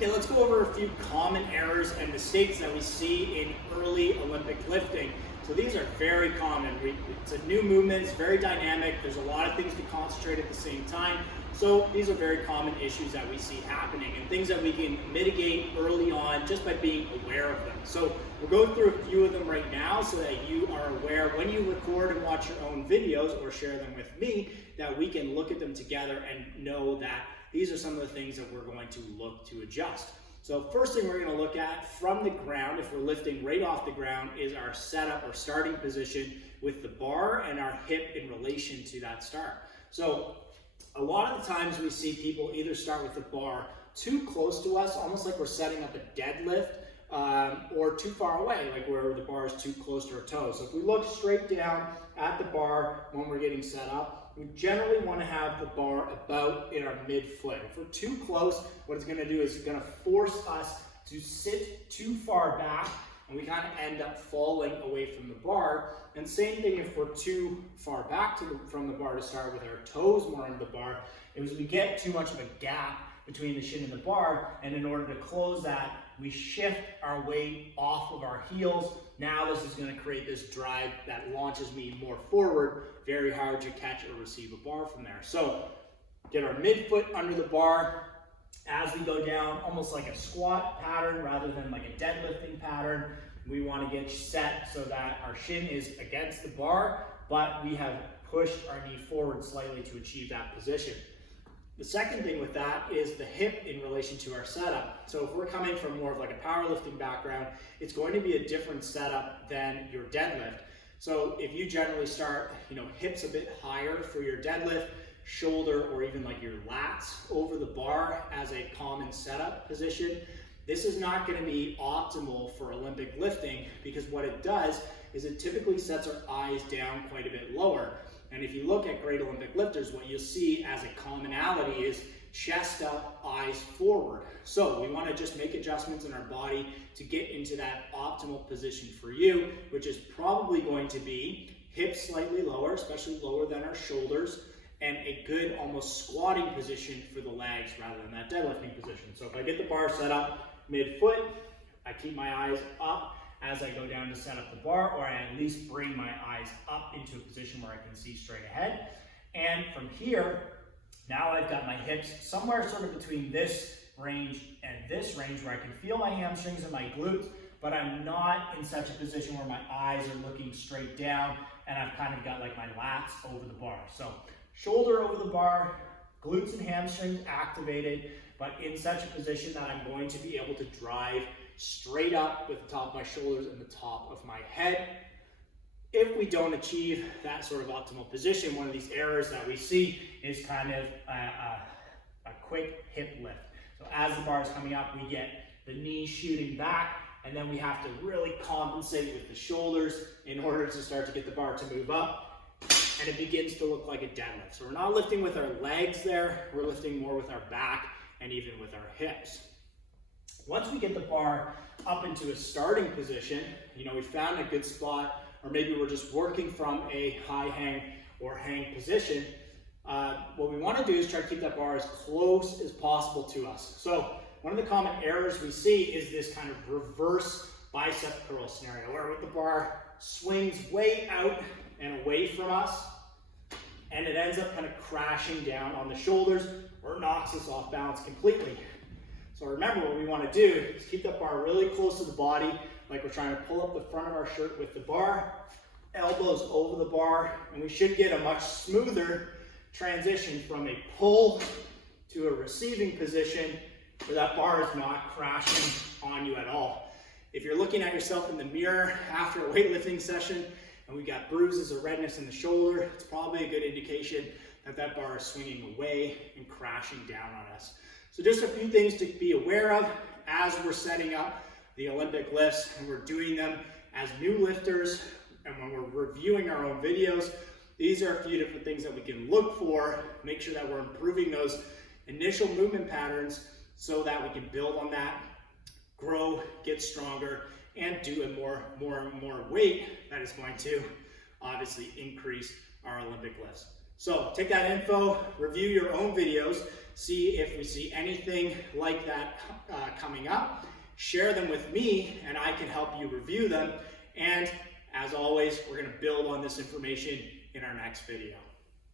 Okay, let's go over a few common errors and mistakes that we see in early Olympic lifting. So these are very common. It's a new movement, it's very dynamic, there's a lot of things to concentrate at the same time. So these are very common issues that we see happening and things that we can mitigate early on just by being aware of them. So we'll go through a few of them right now so that you are aware when you record and watch your own videos or share them with me, that we can look at them together and know that these are some of the things that we're going to look to adjust. So first thing we're going to look at from the ground, if we're lifting right off the ground, is our setup or starting position with the bar and our hip in relation to that start. So a lot of the times we see people either start with the bar too close to us, almost like we're setting up a deadlift, or too far away, like where the bar is too close to our toes. So if we look straight down at the bar when we're getting set up, we generally want to have the bar about in our midfoot. If we're too close, what it's going to do is it's going to force us to sit too far back, and we kind of end up falling away from the bar. And same thing if we're too far back from the bar to start with our toes more into the bar, is we get too much of a gap between the shin and the bar, and in order to close that, we shift our weight off of our heels. Now this is going to create this drive that launches me more forward, very hard to catch or receive a bar from there. So get our midfoot under the bar as we go down, almost like a squat pattern rather than like a deadlifting pattern. We want to get set so that our shin is against the bar, but we have pushed our knee forward slightly to achieve that position. The second thing with that is the hip in relation to our setup. So if we're coming from more of like a powerlifting background, it's going to be a different setup than your deadlift. So if you generally start, hips a bit higher for your deadlift, shoulder or even like your lats over the bar as a common setup position, this is not going to be optimal for Olympic lifting, because what it does is it typically sets our eyes down quite a bit lower. And if you look at great Olympic lifters, what you'll see as a commonality is chest up, eyes forward. So we want to just make adjustments in our body to get into that optimal position for you, which is probably going to be hips slightly lower, especially lower than our shoulders, and a good almost squatting position for the legs rather than that deadlifting position. So if I get the bar set up midfoot, I keep my eyes up as I go down to set up the bar, or I at least bring my eyes up into a position where I can see straight ahead. And from here, now I've got my hips somewhere sort of between this range and this range where I can feel my hamstrings and my glutes, but I'm not in such a position where my eyes are looking straight down and I've kind of got like my lats over the bar. So shoulder over the bar, glutes and hamstrings activated, but in such a position that I'm going to be able to drive straight up with the top of my shoulders and the top of my head. If we don't achieve that sort of optimal position, one of these errors that we see is kind of a quick hip lift. So as the bar is coming up, we get the knee shooting back, and then we have to really compensate with the shoulders in order to start to get the bar to move up, and it begins to look like a deadlift. So we're not lifting with our legs there, we're lifting more with our back and even with our hips. Once we get the bar up into a starting position, we found a good spot, or maybe we're just working from a high hang or hang position, what we want to do is try to keep that bar as close as possible to us. So one of the common errors we see is this kind of reverse bicep curl scenario, where the bar swings way out and away from us, and it ends up kind of crashing down on the shoulders or knocks us off balance completely. So remember, what we want to do is keep that bar really close to the body, like we're trying to pull up the front of our shirt with the bar, elbows over the bar, and we should get a much smoother transition from a pull to a receiving position where that bar is not crashing on you at all. If you're looking at yourself in the mirror after a weightlifting session and we got bruises or redness in the shoulder, it's probably a good indication that that bar is swinging away and crashing down on us. So just a few things to be aware of as we're setting up the Olympic lifts, and we're doing them as new lifters, and when we're reviewing our own videos. These are a few different things that we can look for, make sure that we're improving those initial movement patterns so that we can build on that, grow, get stronger, and do a more weight that is going to obviously increase our Olympic lifts. So take that info, review your own videos, see if we see anything like that coming up. Share them with me and I can help you review them. And as always, we're going to build on this information in our next video.